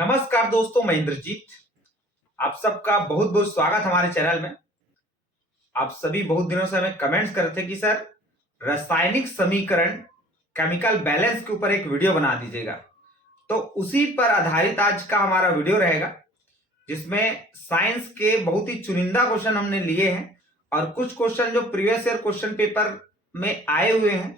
नमस्कार दोस्तों, मैं इंद्रजीत। आप सबका बहुत बहुत स्वागत हमारे चैनल में। आप सभी बहुत दिनों से हमें कमेंट्स कर रहे थे कि सर रासायनिक समीकरण केमिकल बैलेंस के ऊपर एक वीडियो बना दीजिएगा। तो उसी पर आधारित आज का हमारा वीडियो रहेगा, जिसमें साइंस के बहुत ही चुनिंदा क्वेश्चन हमने लिए हैं और कुछ क्वेश्चन जो प्रीवियस ईयर क्वेश्चन पेपर में आए हुए हैं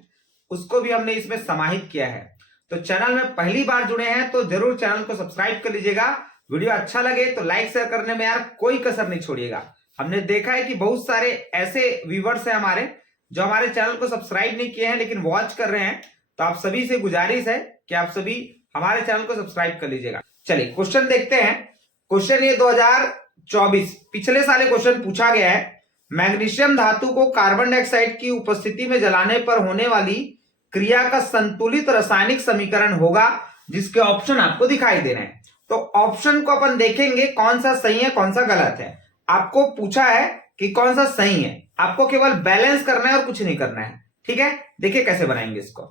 उसको भी हमने इसमें समाहित किया है। तो चैनल में पहली बार जुड़े हैं तो जरूर चैनल को सब्सक्राइब कर लीजिएगा। वीडियो अच्छा लगे तो लाइक शेयर करने में यार कोई कसर नहीं छोड़िएगा। हमने देखा है कि बहुत सारे ऐसे व्यूवर्स हैं हमारे जो हमारे चैनल को सब्सक्राइब नहीं किए हैं लेकिन वॉच कर रहे हैं। तो आप सभी से गुजारिश है कि आप सभी हमारे चैनल को सब्सक्राइब कर लीजिएगा। चलिए क्वेश्चन देखते हैं। क्वेश्चन ये 2024 पिछले साल क्वेश्चन पूछा गया है। मैग्नीशियम धातु को कार्बन डाइऑक्साइड की उपस्थिति में जलाने पर होने वाली क्रिया का संतुलित रासायनिक समीकरण होगा, जिसके ऑप्शन आपको दिखाई दे रहे हैं। तो ऑप्शन को अपन देखेंगे कौन सा सही है कौन सा गलत है। आपको पूछा है कि कौन सा सही है, आपको केवल बैलेंस करना है और कुछ नहीं करना है। ठीक है, देखिए कैसे बनाएंगे इसको।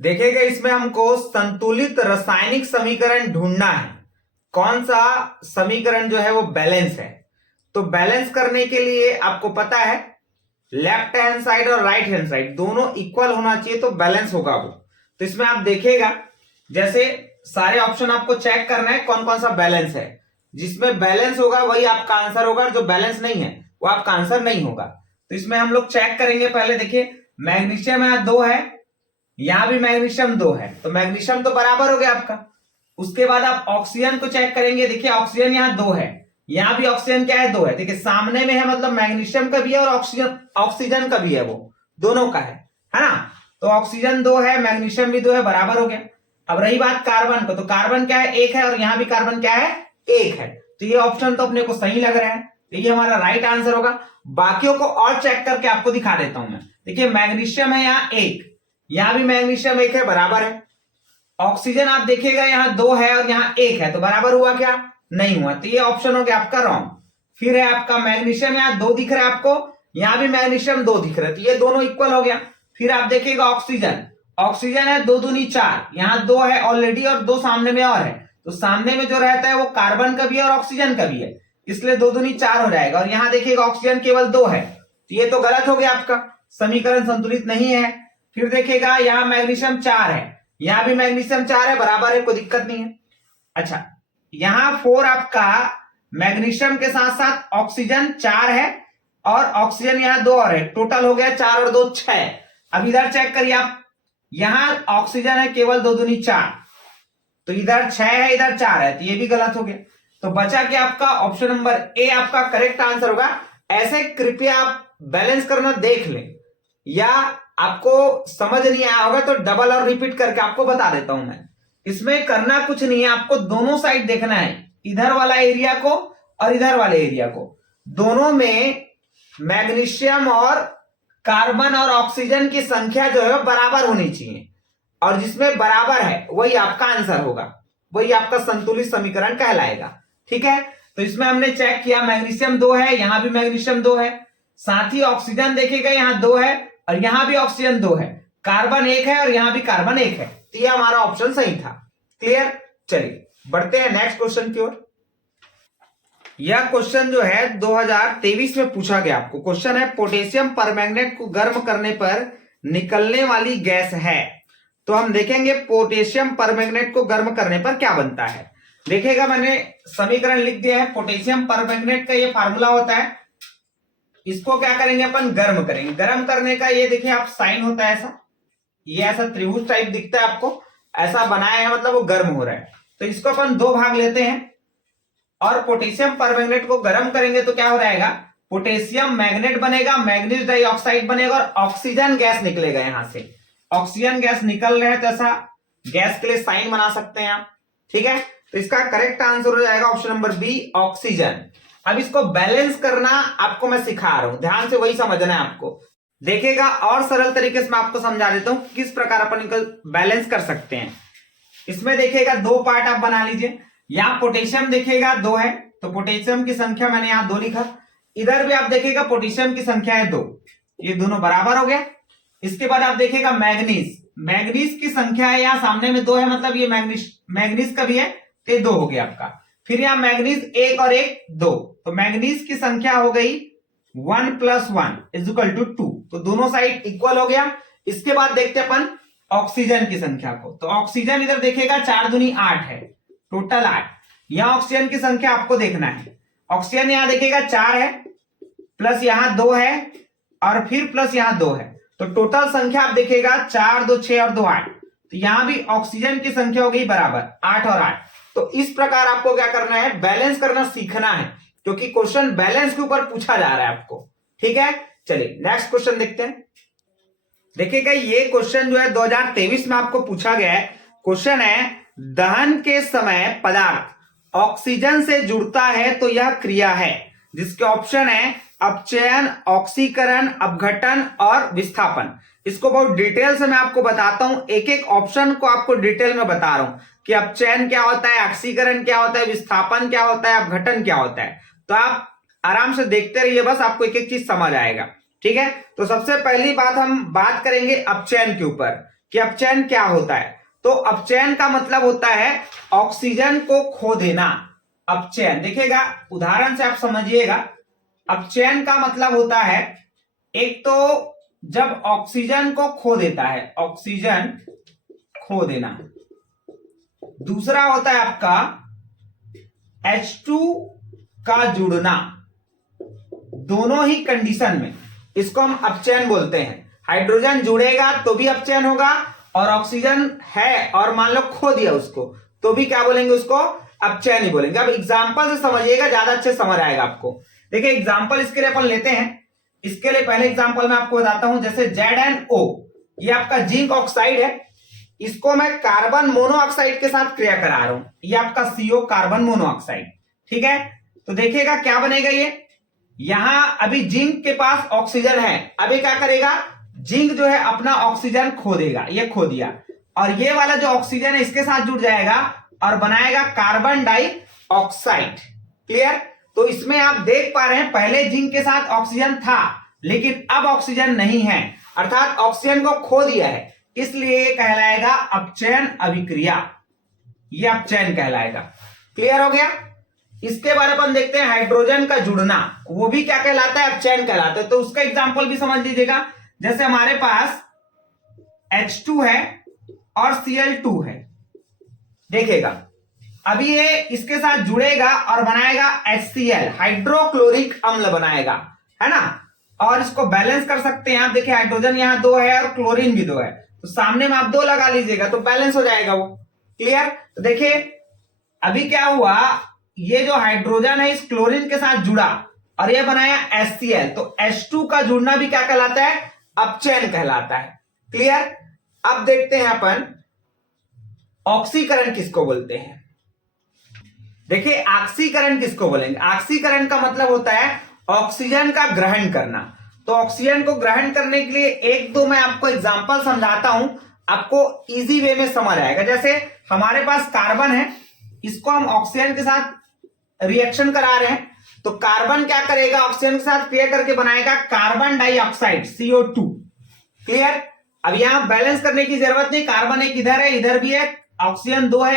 देखिएगा, इसमें हमको संतुलित रासायनिक समीकरण ढूंढना है। कौन सा समीकरण जो है वो बैलेंस है। तो बैलेंस करने के लिए आपको पता है लेफ्ट हैंड साइड और राइट हैंड साइड दोनों इक्वल होना चाहिए तो बैलेंस होगा वो। तो इसमें आप देखिएगा, जैसे सारे ऑप्शन आपको चेक करना है कौन कौन सा बैलेंस है। जिसमें बैलेंस होगा वही आपका आंसर होगा, जो बैलेंस नहीं है वो आपका आंसर नहीं होगा। तो इसमें हम लोग चेक करेंगे। पहले देखिए, मैग्नीशियम यहां 2 है, यहां भी मैग्नीशियम 2 है, तो मैग्नीशियम तो बराबर हो गया आपका। उसके बाद आप ऑक्सीजन को चेक करेंगे। देखिए ऑक्सीजन यहां 2 है, यहां भी ऑक्सीजन क्या है 2 है। देखिए सामने में है, मतलब मैग्नीशियम का भी है और ऑक्सीजन का भी है, वो दोनों का है ना। तो ऑक्सीजन 2 है, मैग्नीशियम भी 2 है, बराबर हो गया। अब रही बात कार्बन को, तो कार्बन क्या है 1 है और यहां भी कार्बन क्या है 1 है। तो ये ऑप्शन तो अपने को सही लग रहा है, तो ये हमारा राइट आंसर होगा। बाकियों को और चेक करके आपको दिखा देता हूं मैं। देखिए मैग्नीशियम है यहाँ 1, यहां भी मैग्नीशियम 1 है, बराबर है। ऑक्सीजन आप देखिएगा यहाँ 2 है और यहाँ 1 है, तो बराबर हुआ क्या, नहीं हुआ। तो ये ऑप्शन हो गया आपका रॉन्ग। फिर है आपका मैग्नीशियम यहाँ 2 दिख रहा है आपको, यहां भी मैग्नीशियम 2 दिख रहा है, तो ये दोनों इक्वल हो गया। फिर आप देखिएगा ऑक्सीजन, ऑक्सीजन है 2 दूनी 4, यहाँ 2 है ऑलरेडी और 2 सामने में और है। तो सामने में जो रहता है वो कार्बन का भी है और ऑक्सीजन का भी है, इसलिए 2 दूनी 4 हो जाएगा। और यहाँ देखिएगा ऑक्सीजन केवल 2 है, तो ये तो गलत हो गया आपका, समीकरण संतुलित नहीं है। फिर देखिएगा यहाँ मैग्नीशियम 4 है, यहां भी मैग्नीशियम 4 है, बराबर है, कोई दिक्कत नहीं है। अच्छा, यहां 4 आपका मैग्नीशियम के साथ साथ ऑक्सीजन 4 है और ऑक्सीजन यहां 2 और है, टोटल हो गया 4 और 2 6। अब इधर चेक करिए आप, यहां ऑक्सीजन है केवल 2 दूनी 4, तो इधर 6 है इधर 4 है, तो ये भी गलत हो गया। तो बचा कि आपका ऑप्शन नंबर ए आपका करेक्ट आंसर होगा। ऐसे कृपया आप बैलेंस करना देख लें, या आपको समझ नहीं आया होगा तो डबल और रिपीट करके आपको बता देता हूं मैं। इसमें करना कुछ नहीं है, आपको दोनों साइड देखना है, इधर वाला एरिया को और इधर वाले एरिया को। दोनों में मैग्नीशियम और कार्बन और ऑक्सीजन की संख्या जो है बराबर होनी चाहिए, और जिसमें बराबर है वही आपका आंसर होगा, वही आपका संतुलित समीकरण कहलाएगा। ठीक है, तो इसमें हमने चेक किया मैग्नीशियम 2 है, यहां भी मैग्नीशियम 2 है, साथ ही ऑक्सीजन देखेगा यहां 2 है और यहां भी ऑक्सीजन 2 है, कार्बन 1 है और यहां भी कार्बन 1 है, तो ये हमारा ऑप्शन सही था। क्लियर, चलिए बढ़ते हैं नेक्स्ट क्वेश्चन की ओर। यह क्वेश्चन जो है 2023 में पूछा गया आपको। क्वेश्चन है पोटेशियम परमैंगनेट को गर्म करने पर निकलने वाली गैस है। तो हम देखेंगे पोटेशियम परमैंगनेट को गर्म करने पर क्या बनता है। देखिएगा मैंने समीकरण लिख दिया है। पोटेशियम परमैंगनेट का ये फार्मूला होता है, इसको क्या करेंगे अपन गर्म करेंगे। गर्म करने का ये देखिए आप साइन होता है ऐसा, ये ऐसा त्रिभुज टाइप दिखता है आपको, ऐसा बनाया है, मतलब वो गर्म हो रहा है। तो इसको अपन 2 भाग लेते हैं और पोटेशियम परमैंगनेट को गर्म करेंगे तो क्या हो जाएगा, पोटेशियम मैग्नेट बनेगा, मैग्नीज डाइऑक्साइड बनेगा और ऑक्सीजन गैस निकलेगा। यहां से ऑक्सीजन गैस निकल रहे हैं तो ऐसा गैस के लिए साइन बना सकते हैं आप। ठीक है, तो इसका करेक्ट आंसर हो जाएगा ऑप्शन नंबर बी, ऑक्सीजन। अब इसको बैलेंस करना आपको मैं सिखा रहा हूं, ध्यान से वही समझना है आपको। देखिएगा और सरल तरीके से मैं आपको समझा देता हूं किस प्रकार अपन इनको बैलेंस कर सकते हैं। इसमें देखिएगा 2 पार्ट आप बना लीजिए। यहां पोटेशियम देखिएगा 2 है, तो पोटेशियम की संख्या मैंने यहां 2 लिखा। इधर भी आप देखिएगा पोटेशियम की संख्या है 2, ये दोनों बराबर हो गया। इसके बाद आप देखिएगा मैग्नीज, मैग्नीज की संख्या है, यहाँ सामने में 2 है, मतलब ये मैग्नीज का भी है, तो 2 हो गया आपका। फिर यहाँ मैग्नीज 1 और 1 2, तो मैग्नीज की संख्या हो गई 1 + 1 = 2, तो दोनों साइड इक्वल हो गया। इसके बाद देखते हैं अपन ऑक्सीजन की संख्या को। तो ऑक्सीजन इधर देखेगा 4 दूनी 8 है, टोटल 8। यहां ऑक्सीजन की संख्या आपको देखना है। ऑक्सीजन यहां देखिएगा 4 है, प्लस यहां 2 है, और फिर प्लस यहां 2 है, तो टोटल संख्या आप देखिएगा 4 2 6 और 2 8। तो यहां भी ऑक्सीजन की संख्या हो गई बराबर 8 और 8। तो इस प्रकार आपको क्या करना है, बैलेंस करना सीखना है, क्योंकि क्वेश्चन बैलेंस के ऊपर पूछा जा रहा है आपको। ठीक है, चलिए नेक्स्ट क्वेश्चन देखते हैं। देखिएगा ये क्वेश्चन जो है 2023 में आपको पूछा गया है। क्वेश्चन है, दहन के समय पदार्थ ऑक्सीजन से जुड़ता है तो यह क्रिया है, जिसके ऑप्शन है अपचयन, ऑक्सीकरण, अपघटन और विस्थापन। इसको बहुत डिटेल से मैं आपको बताता हूं, एक एक ऑप्शन को आपको डिटेल में बता रहा हूं कि अपचयन क्या होता है, ऑक्सीकरण क्या होता है, विस्थापन क्या होता है, अपघटन क्या होता है। तो आप आराम से देखते रहिए, बस आपको एक एक चीज समझ आएगा। ठीक है, तो सबसे पहली बात हम बात करेंगे अपचयन के ऊपर कि अपचयन क्या होता है। तो अपचयन का मतलब होता है ऑक्सीजन को खो देना। अपचयन देखिएगा, उदाहरण से आप समझिएगा। अपचयन का मतलब होता है, एक तो जब ऑक्सीजन को खो देता है, ऑक्सीजन खो देना। दूसरा होता है आपका H2 का जुड़ना। दोनों ही कंडीशन में इसको हम अपचयन बोलते हैं। हाइड्रोजन जुड़ेगा तो भी अपचयन होगा, और ऑक्सीजन है और मान लो खो दिया उसको, तो भी क्या बोलेंगे, उसको अपचयन ही बोलेंगे। अब एग्जांपल से समझिएगा, ज्यादा अच्छे समझ आएगा आपको। देखिए एग्जांपल इसके लिए अपन लेते हैं। इसके लिए पहले एग्जांपल मैं आपको बताता हूं, जैसे ZnO, ये आपका जिंक ऑक्साइड है, इसको मैं कार्बन मोनोऑक्साइड के साथ क्रिया करा रहा हूं, ये आपका CO कार्बन मोनोऑक्साइड। ठीक है, तो देखिएगा क्या बनेगा ये। यहां अभी जिंक के पास ऑक्सीजन है, अभी क्या करेगा, जिंक जो है अपना ऑक्सीजन खो देगा, ये खो दिया, और ये वाला जो ऑक्सीजन है इसके साथ जुड़ जाएगा और बनाएगा कार्बन डाइऑक्साइड। क्लियर, तो इसमें आप देख पा रहे हैं पहले जिंक के साथ ऑक्सीजन था, लेकिन अब ऑक्सीजन नहीं है, अर्थात ऑक्सीजन को खो दिया है, इसलिए ये कहलाएगा अपचयन अभिक्रिया, ये अपचयन कहलाएगा। क्लियर हो गया। इसके बारे में अपन देखते हैं हाइड्रोजन का जुड़ना, वो भी क्या कहलाता है, अपचयन कहलाता है। तो उसका एग्जांपल भी समझ लीजिएगा। जैसे हमारे पास H2 है और Cl2 है, देखिएगा अभी ये इसके साथ जुड़ेगा और बनाएगा HCl, हाइड्रोक्लोरिक अम्ल बनाएगा, है ना। और इसको बैलेंस कर सकते हैं आप। देखिए हाइड्रोजन यहाँ 2 है और क्लोरीन भी 2 है, तो सामने में आप 2 लगा लीजिएगा तो बैलेंस हो जाएगा वो। क्लियर, तो देखिए अभी क्या हुआ, ये जो हाइड्रोजन है इस क्लोरीन के साथ जुड़ा और ये बनाया HCl, तो H2 का जुड़ना भी क्या कहलाता है, अपचयन कहलाता है। क्लियर, अब देखते हैं अपन ऑक्सीकरण किसको बोलते हैं। देखिए ऑक्सीकरण किसको बोलेंगे, ऑक्सीकरण का मतलब होता है ऑक्सीजन का ग्रहण करना। तो ऑक्सीजन को ग्रहण करने के लिए एक दो मैं आपको एग्जांपल समझाता हूं, आपको इजी वे में समझ आएगा। जैसे हमारे पास कार्बन है, इसको हम ऑक्सीजन के साथ रिएक्शन करा रहे हैं, तो कार्बन क्या करेगा, ऑक्सीजन के साथ क्रिया करके बनाएगा कार्बन डाइऑक्साइड CO2। क्लियर, अब यहां बैलेंस करने की जरूरत नहीं, कार्बन एक इधर है, इधर भी है, ऑक्सीजन 2 है,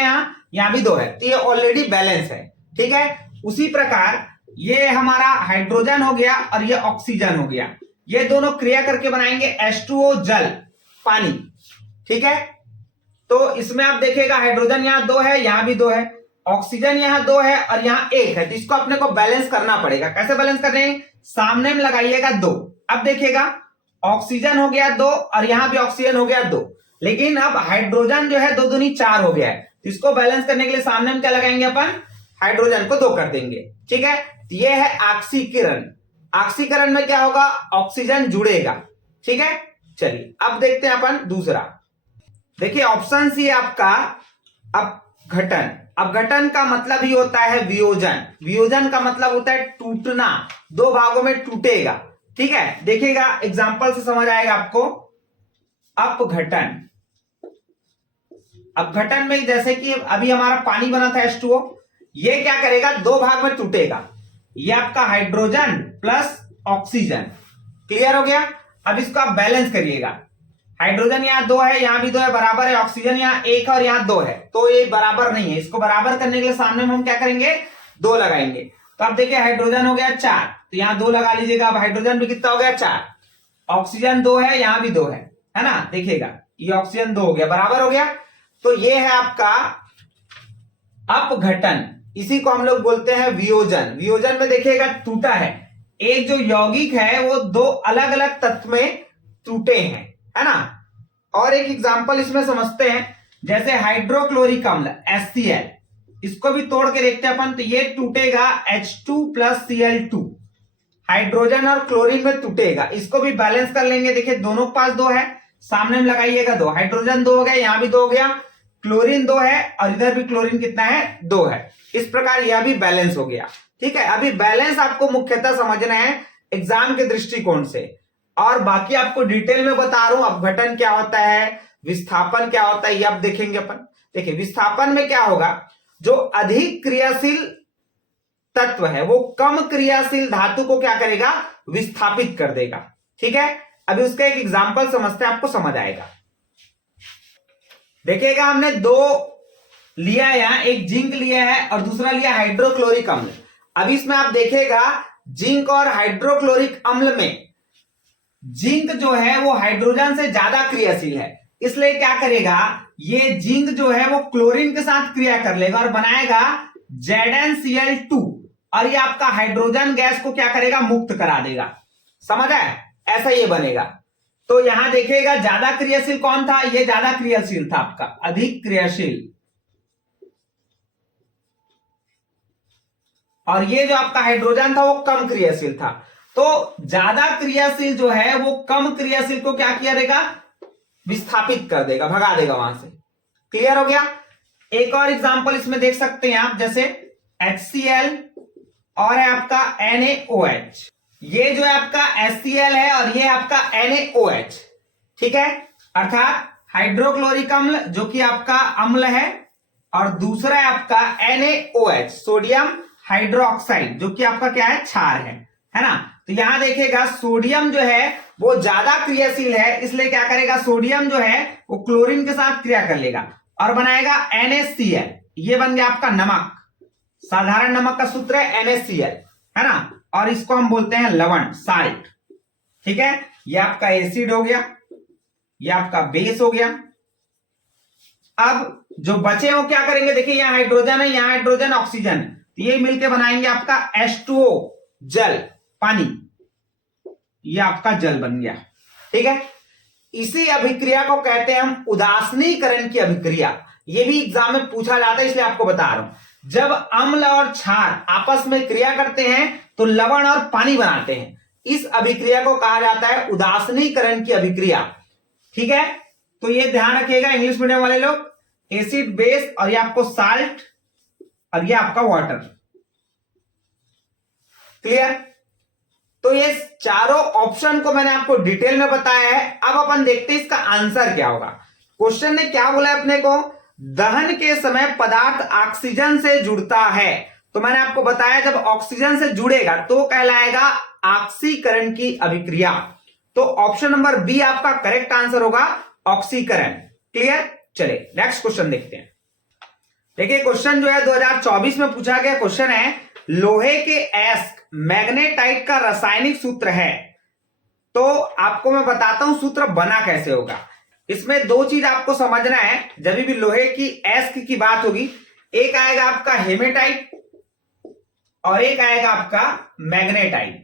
यहां भी 2 है, तो ये ऑलरेडी बैलेंस है। ठीक है, उसी प्रकार ये हमारा हाइड्रोजन हो गया और ये ऑक्सीजन हो गया, ये दोनों क्रिया करके बनाएंगे H2O, जल, पानी। ठीक है, तो इसमें आप देखिएगा हाइड्रोजन यहां 2 है, यहां भी 2 है, ऑक्सीजन यहां 2 है और यहां 1 है, तो इसको अपने को बैलेंस करना पड़ेगा। कैसे बैलेंस कर रहे हैं, सामने में लगाइएगा 2। अब देखिएगा ऑक्सीजन हो गया 2 और यहां भी ऑक्सीजन हो गया 2, लेकिन अब हाइड्रोजन जो है 2 दूनी 4 हो गया है, तो इसको बैलेंस करने के लिए सामने में क्या लगाएंगे अपन, हाइड्रोजन को 2 कर देंगे। ठीक है, ये है ऑक्सीकरण। ऑक्सीकरण में क्या होगा, ऑक्सीजन जुड़ेगा। ठीक है, चलिए अब देखते हैं अपन दूसरा। देखिए ऑप्शन सी आपका अपघटन। अपघटन का मतलब ही होता है वियोजन। वियोजन का मतलब होता है टूटना, 2 भागों में टूटेगा। ठीक है, देखिएगा एग्जांपल से समझ आएगा आपको। अपघटन, अपघटन में जैसे कि अभी हमारा पानी बना था H2O, ये क्या करेगा, 2 भाग में टूटेगा, ये आपका हाइड्रोजन प्लस ऑक्सीजन। क्लियर हो गया। अब इसको आप बैलेंस करिएगा, हाइड्रोजन यहाँ 2 है, यहाँ भी 2 है, बराबर है। ऑक्सीजन यहाँ 1 है और यहाँ 2 है, तो ये बराबर नहीं है। इसको बराबर करने के लिए सामने में हम क्या करेंगे, 2 लगाएंगे। तो अब देखिए हाइड्रोजन हो गया 4, तो यहाँ 2 लगा लीजिएगा। अब हाइड्रोजन भी कितना हो गया, 4। ऑक्सीजन 2 है, यहाँ भी 2 है ना, देखिएगा ये ऑक्सीजन 2 हो गया, बराबर हो गया। तो ये है आपका अपघटन, इसी को हम लोग बोलते हैं वियोजन। वियोजन में देखिएगा टूटा है, एक जो यौगिक है वो 2 अलग अलग तत्व में टूटे हैं, है ना। और एक एग्जांपल इसमें समझते हैं, जैसे हाइड्रोक्लोरिक अम्ल HCl, इसको भी तोड़ के देखते हैं अपन। तो ये टूटेगा H2 + Cl2, हाइड्रोजन और क्लोरीन में टूटेगा। इसको भी बैलेंस कर लेंगे, देखिए दोनों के पास 2 है, सामने में लगाइएगा 2, हाइड्रोजन 2 हो गया, यहां भी 2 हो गया, क्लोरीन 2 है और इधर भी क्लोरीन कितना है, 2 है। इस प्रकार यह भी बैलेंस हो गया, ठीक है। अभी बैलेंस आपको मुख्यतः समझना है एग्जाम के दृष्टिकोण से, और बाकी आपको डिटेल में बता रहा हूं अपघटन क्या होता है, विस्थापन क्या होता है, ये आप देखेंगे अपन। देखिए विस्थापन में क्या होगा, जो अधिक क्रियाशील तत्व है वो कम क्रियाशील धातु को क्या करेगा, विस्थापित कर देगा, ठीक है। अभी उसका एक एग्जांपल समझते हैं, आपको समझ आएगा। देखिएगा हमने 2 लिया है, यहां एक जिंक लिया है और दूसरा लिया हाइड्रोक्लोरिक अम्ल। अभी इसमें आप देखेगा जिंक और हाइड्रोक्लोरिक अम्ल में जिंक जो है वो हाइड्रोजन से ज्यादा क्रियाशील है, इसलिए क्या करेगा, ये जिंक जो है वो क्लोरीन के साथ क्रिया कर लेगा और बनाएगा ZnCl2, और ये आपका हाइड्रोजन गैस को क्या करेगा, मुक्त करा देगा। समझ आए, ऐसा ये बनेगा। तो यहां देखिएगा ज्यादा क्रियाशील कौन था, ये ज्यादा क्रियाशील था आपका, अधिक क्रियाशील, और ये जो आपका हाइड्रोजन था वो कम क्रियाशील था। तो ज्यादा क्रियाशील जो है वो कम क्रियाशील को क्या किया देगा, विस्थापित कर देगा, भगा देगा वहां से। क्लियर हो गया। एक और एग्जांपल इसमें देख सकते हैं आप, जैसे HCl और है आपका NaOH। ये जो है आपका HCl है और ये आपका NaOH, ठीक है। अर्थात हाइड्रोक्लोरिक अम्ल जो कि आपका अम्ल है, और दूसरा है आपका NaOH सोडियम हाइड्रोक्साइड जो कि आपका क्या है, क्षार है ना। तो यहां देखिएगा सोडियम जो है वो ज्यादा क्रियाशील है, इसलिए क्या करेगा, सोडियम जो है वो क्लोरीन के साथ क्रिया कर लेगा और बनाएगा NaCl। ये बन गया आपका नमक, साधारण नमक का सूत्र है NaCl, है ना। और इसको हम बोलते हैं लवण, साल्ट, ठीक है। ये आपका एसिड हो गया, ये आपका बेस हो गया। अब जो बचे वो क्या करेंगे, देखिए यहाँ हाइड्रोजन है, यहाँ हाइड्रोजन ऑक्सीजन, तो ये मिलके बनाएंगे आपका H2O, जल, पानी, ये आपका जल बन गया, ठीक है। इसी अभिक्रिया को कहते हैं हम उदासीनीकरण की अभिक्रिया। ये भी एग्जाम में पूछा जाता है, इसलिए आपको बता रहा हूं। जब अम्ल और क्षार आपस में क्रिया करते हैं तो लवण और पानी बनाते हैं, इस अभिक्रिया को कहा जाता है उदासीनीकरण की अभिक्रिया, ठीक है। तो ये ध्यान रखिएगा इंग्लिश मीडियम वाले लोग, एसिड बेस, और ये आपको साल्ट, और ये आपका वाटर। क्लियर। तो ये चारों ऑप्शन को मैंने आपको डिटेल में बताया है। अब अपन देखते हैं इसका आंसर क्या होगा। क्वेश्चन ने क्या बोला है अपने को, दहन के समय पदार्थ ऑक्सीजन से जुड़ता है। तो मैंने आपको बताया जब ऑक्सीजन से जुड़ेगा तो कहलाएगा ऑक्सीकरण की अभिक्रिया। तो ऑप्शन नंबर बी आपका करेक्ट आंसर होगा, ऑक्सीकरण। क्लियर। चले नेक्स्ट क्वेश्चन देखते हैं। देखिए क्वेश्चन जो है 2024 में पूछा गया क्वेश्चन है, लोहे के एस्क मैग्नेटाइट का रासायनिक सूत्र है। तो आपको मैं बताता हूं सूत्र बना कैसे होगा। इसमें 2 चीज आपको समझना है जब भी लोहे की एस्क की बात होगी, एक आएगा आपका हेमेटाइट और एक आएगा आपका मैग्नेटाइट।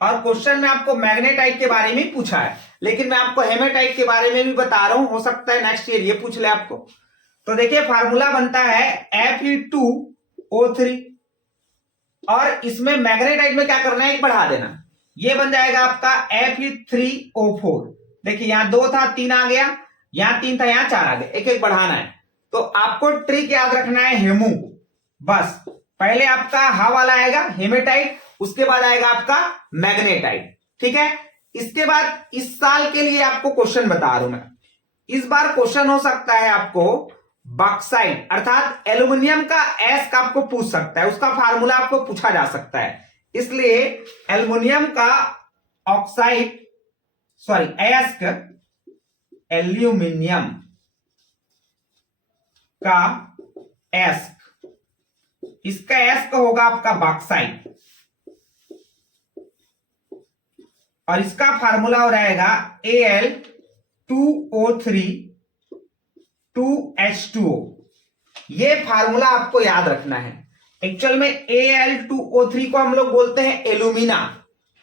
और क्वेश्चन में आपको मैग्नेटाइट के बारे में पूछा है, लेकिन मैं आपको हेमेटाइट के बारे में भी बता रहा हूं, हो सकता है नेक्स्ट ईयर ये पूछ ले आपको। तो देखिए फार्मूला बनता है Fe2O3, और इसमें मैग्नेटाइट में क्या करना है, एक बढ़ा देना, ये बन जाएगा आपका Fe3O4। देखिए यहां 2 था, 3 आ गया, यहां 3 था, यहां 4 आ गया, एक एक बढ़ाना है। तो आपको ट्रिक याद रखना है हेमू, बस पहले आपका हा वाला आएगा हेमेटाइट, उसके बाद आएगा आपका मैग्नेटाइट, ठीक है। इसके बाद इस साल के लिए आपको क्वेश्चन बता रहा हूं मैं, इस बार क्वेश्चन हो सकता है आपको बॉक्साइट अर्थात एल्युमिनियम का एस्क आपको पूछ सकता है, उसका फार्मूला आपको पूछा जा सकता है, इसलिए एल्युमिनियम का ऑक्साइड सॉरी अयस्क एल्यूमिनियम का एस्क, इसका एस्क होगा आपका बॉक्साइट और इसका फार्मूला हो रहेगा Al2O3 2H2O। ये फार्मूला आपको याद रखना है। एक्चुअल में Al2O3 को हम लोग बोलते हैं एल्यूमिना,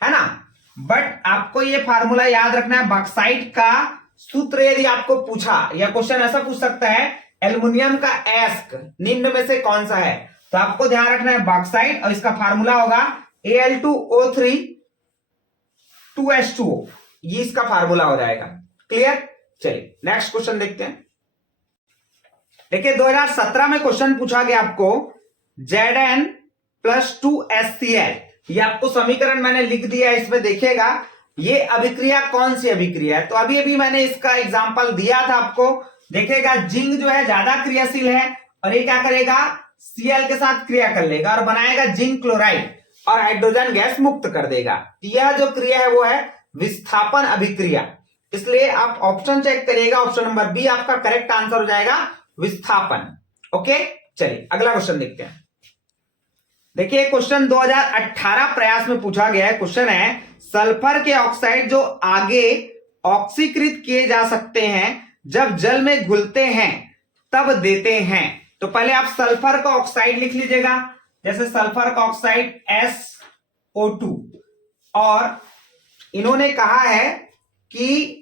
है ना, बट आपको ये फार्मूला याद रखना है। बॉक्साइट का सूत्र यदि आपको पूछा या क्वेश्चन ऐसा पूछ सकता है एल्युमिनियम का एस्क निम्न में से कौन सा है, तो आपको ध्यान रखना है बॉक्साइट और इसका फार्मूला होगा Al2O3 2H2O। ये इसका फार्मूला हो जाएगा। क्लियर? चलिए नेक्स्ट क्वेश्चन देखते हैं। देखिए 2017 में क्वेश्चन पूछा गया आपको Zn+2HCl, ये आपको समीकरण मैंने लिख दिया है, इसमें देखिएगा ये अभिक्रिया कौन सी अभिक्रिया है। तो अभी अभी मैंने इसका एग्जांपल दिया था आपको। देखिएगा जिंक जो है ज्यादा क्रियाशील है और ये क्या करेगा, Cl के साथ क्रिया कर लेगा और बनाएगा जिंक क्लोराइड और हाइड्रोजन गैस मुक्त कर देगा। यह जो क्रिया है वो है विस्थापन अभिक्रिया। इसलिए आप ऑप्शन चेक करिएगा, ऑप्शन नंबर बी आपका करेक्ट आंसर हो जाएगा, विस्थापन। ओके, चलिए अगला क्वेश्चन देखते हैं। देखिए क्वेश्चन 2018 प्रयास में पूछा गया है। क्वेश्चन है सल्फर के ऑक्साइड जो आगे ऑक्सीकृत किए जा सकते हैं जब जल में घुलते हैं तब देते हैं। तो पहले आप सल्फर का ऑक्साइड लिख लीजिएगा, जैसे सल्फर का ऑक्साइड SO2, और इन्होंने कहा है कि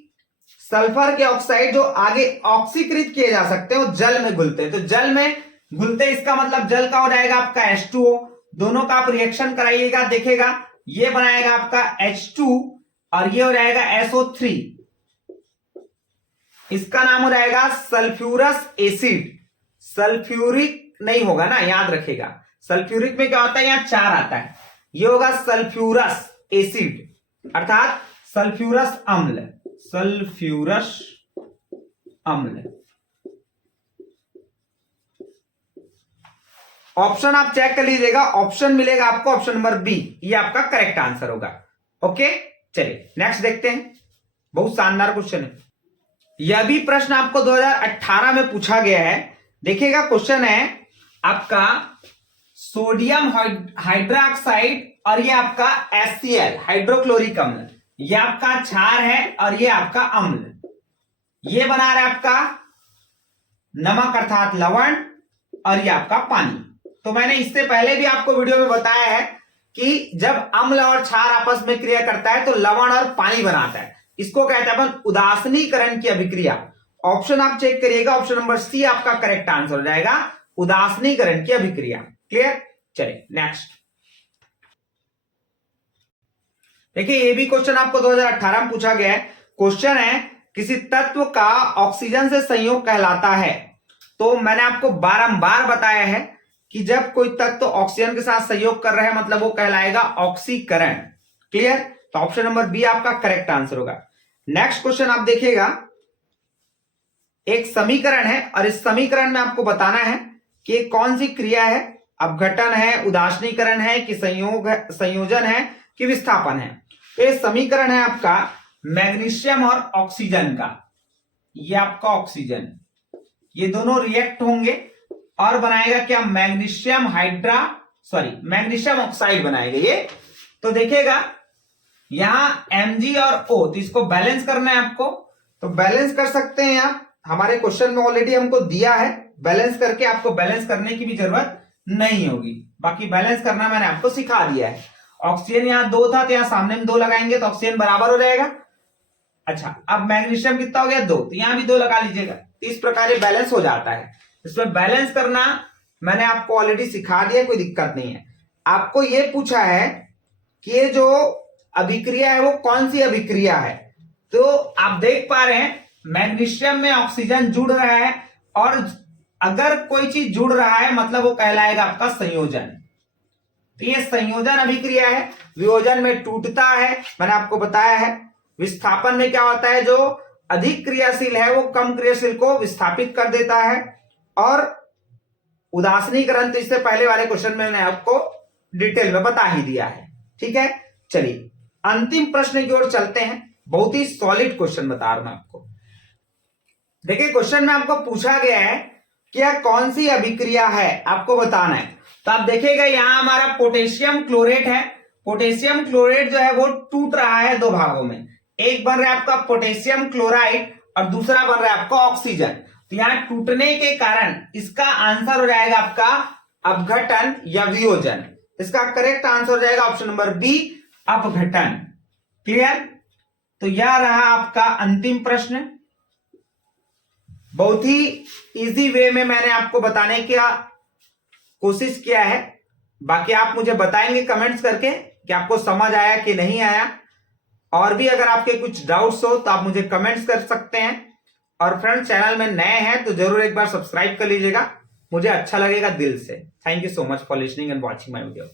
सल्फर के ऑक्साइड जो आगे ऑक्सीकृत किए जा सकते हैं वो जल में घुलते हैं। तो जल में घुलते इसका मतलब जल का हो जाएगा आपका H2O। दोनों का आप रिएक्शन कराइएगा, देखेगा ये बनाएगा आपका H2 और ये हो जाएगा SO3। इसका नाम हो जाएगा सल्फ्यूरस एसिड। सल्फ्यूरिक नहीं होगा ना, याद रखेगा। सल्फ्यूरिक में क्या होता है, यहां 4 आता है, ये होगा सल्फ्यूरस एसिड अर्थात सल्फ्यूरस अम्ल। सल्फ्यूरस अम्ल। ऑप्शन आप चेक कर लीजिएगा, ऑप्शन मिलेगा आपको ऑप्शन नंबर बी, ये आपका करेक्ट आंसर होगा। ओके, चलिए नेक्स्ट देखते हैं। बहुत शानदार क्वेश्चन है। यह भी प्रश्न आपको 2018 में पूछा गया है। देखिएगा क्वेश्चन है आपका सोडियम हाइड्रोक्साइड और ये आपका HCl हाइड्रोक्लोरिक अम्ल, ये आपका क्षार है और ये आपका अम्ल, ये बना रहा है आपका नमक अर्थात लवण और ये आपका पानी। तो मैंने इससे पहले भी आपको वीडियो में बताया है कि जब अम्ल और क्षार आपस में क्रिया करता है तो लवण और पानी बनाता है, इसको कहते हैं अपन उदासीनीकरण की अभिक्रिया। ऑप्शन आप चेक करिएगा, ऑप्शन नंबर सी आपका करेक्ट आंसर हो जाएगा, उदासीनीकरण की अभिक्रिया। क्लियर? चलिए नेक्स्ट देखिए, ये भी क्वेश्चन आपको 2018 में पूछा गया है। क्वेश्चन है किसी तत्व का ऑक्सीजन से संयोग कहलाता है। तो मैंने आपको बारंबार बताया है कि जब कोई तत्व ऑक्सीजन के साथ सहयोग कर रहा है मतलब वो कहलाएगा ऑक्सीकरण। क्लियर? तो ऑप्शन नंबर बी आपका करेक्ट आंसर होगा। नेक्स्ट क्वेश्चन आप देखिएगा, एक समीकरण है और इस समीकरण में आपको बताना है कि कौन सी क्रिया है, अपघटन है, उदासीनीकरण है कि संयोजन है कि विस्थापन है। तो ये समीकरण है आपका मैग्नीशियम और ऑक्सीजन का। ये आपका ऑक्सीजन, ये दोनों रिएक्ट होंगे और बनाएगा क्या, मैग्नीशियम मैग्नीशियम ऑक्साइड बनाएगा ये। तो देखिएगा यहां Mg और O, तो इसको बैलेंस करना है आपको। तो बैलेंस कर सकते हैं आप, हमारे क्वेश्चन में ऑलरेडी हमको दिया है बैलेंस करके, आपको बैलेंस करने की भी जरूरत नहीं होगी। बाकी बैलेंस करना मैंने आपको सिखा दिया है। ऑक्सीजन यहाँ 2 था तो यहाँ सामने में 2 लगाएंगे तो ऑक्सीजन बराबर हो जाएगा। अच्छा, अब मैग्नीशियम कितना हो गया, 2, तो यहाँ भी 2 लगा लीजिएगा। इस प्रकार ये बैलेंस हो जाता है। इसमें बैलेंस करना मैंने आपको ऑलरेडी सिखा दिया, कोई दिक्कत नहीं है। आपको ये पूछा है कि ये जो अभिक्रिया है वो कौन सी अभिक्रिया है। तो आप देख पा रहे हैं मैग्नीशियम में ऑक्सीजन जुड़ रहा है और अगर कोई चीज जुड़ रहा है मतलब वो कहलाएगा आपका संयोजन। तो ये संयोजन अभिक्रिया है। वियोजन में टूटता है, मैंने आपको बताया है। विस्थापन में क्या होता है, जो अधिक क्रियाशील है वो कम क्रियाशील को विस्थापित कर देता है। और उदासीनीकरण तो इससे पहले वाले क्वेश्चन में मैंने आपको डिटेल में बता ही दिया है। ठीक है, चलिए अंतिम प्रश्न की ओर चलते हैं। बहुत ही सॉलिड क्वेश्चन बता रहा हूं मैं आपको। देखिए क्वेश्चन में आपको पूछा गया है कि यह कौन सी अभिक्रिया है, आपको बताना है। तो आप देखिएगा यहां हमारा पोटेशियम क्लोरेट है। पोटेशियम क्लोरेट जो है वो टूट रहा है दो भागों में, एक बन रहा है आपका पोटेशियम क्लोराइड और दूसरा बन रहा है आपका ऑक्सीजन। तो यहां टूटने के कारण इसका आंसर हो जाएगा आपका अपघटन या वियोजन। इसका करेक्ट आंसर हो जाएगा ऑप्शन नंबर बी, अपघटन। क्लियर? तो यह रहा आपका अंतिम प्रश्न। बहुत ही इजी वे में मैंने आपको बताने की कोशिश किया है। बाकी आप मुझे बताएंगे कमेंट्स करके कि आपको समझ आया कि नहीं आया। और भी अगर आपके कुछ डाउट्स हो तो आप मुझे कमेंट्स कर सकते हैं। और फ्रेंड्स चैनल में नए हैं तो जरूर एक बार सब्सक्राइब कर लीजिएगा, मुझे अच्छा लगेगा दिल से। Thank you so much for listening and watching my video.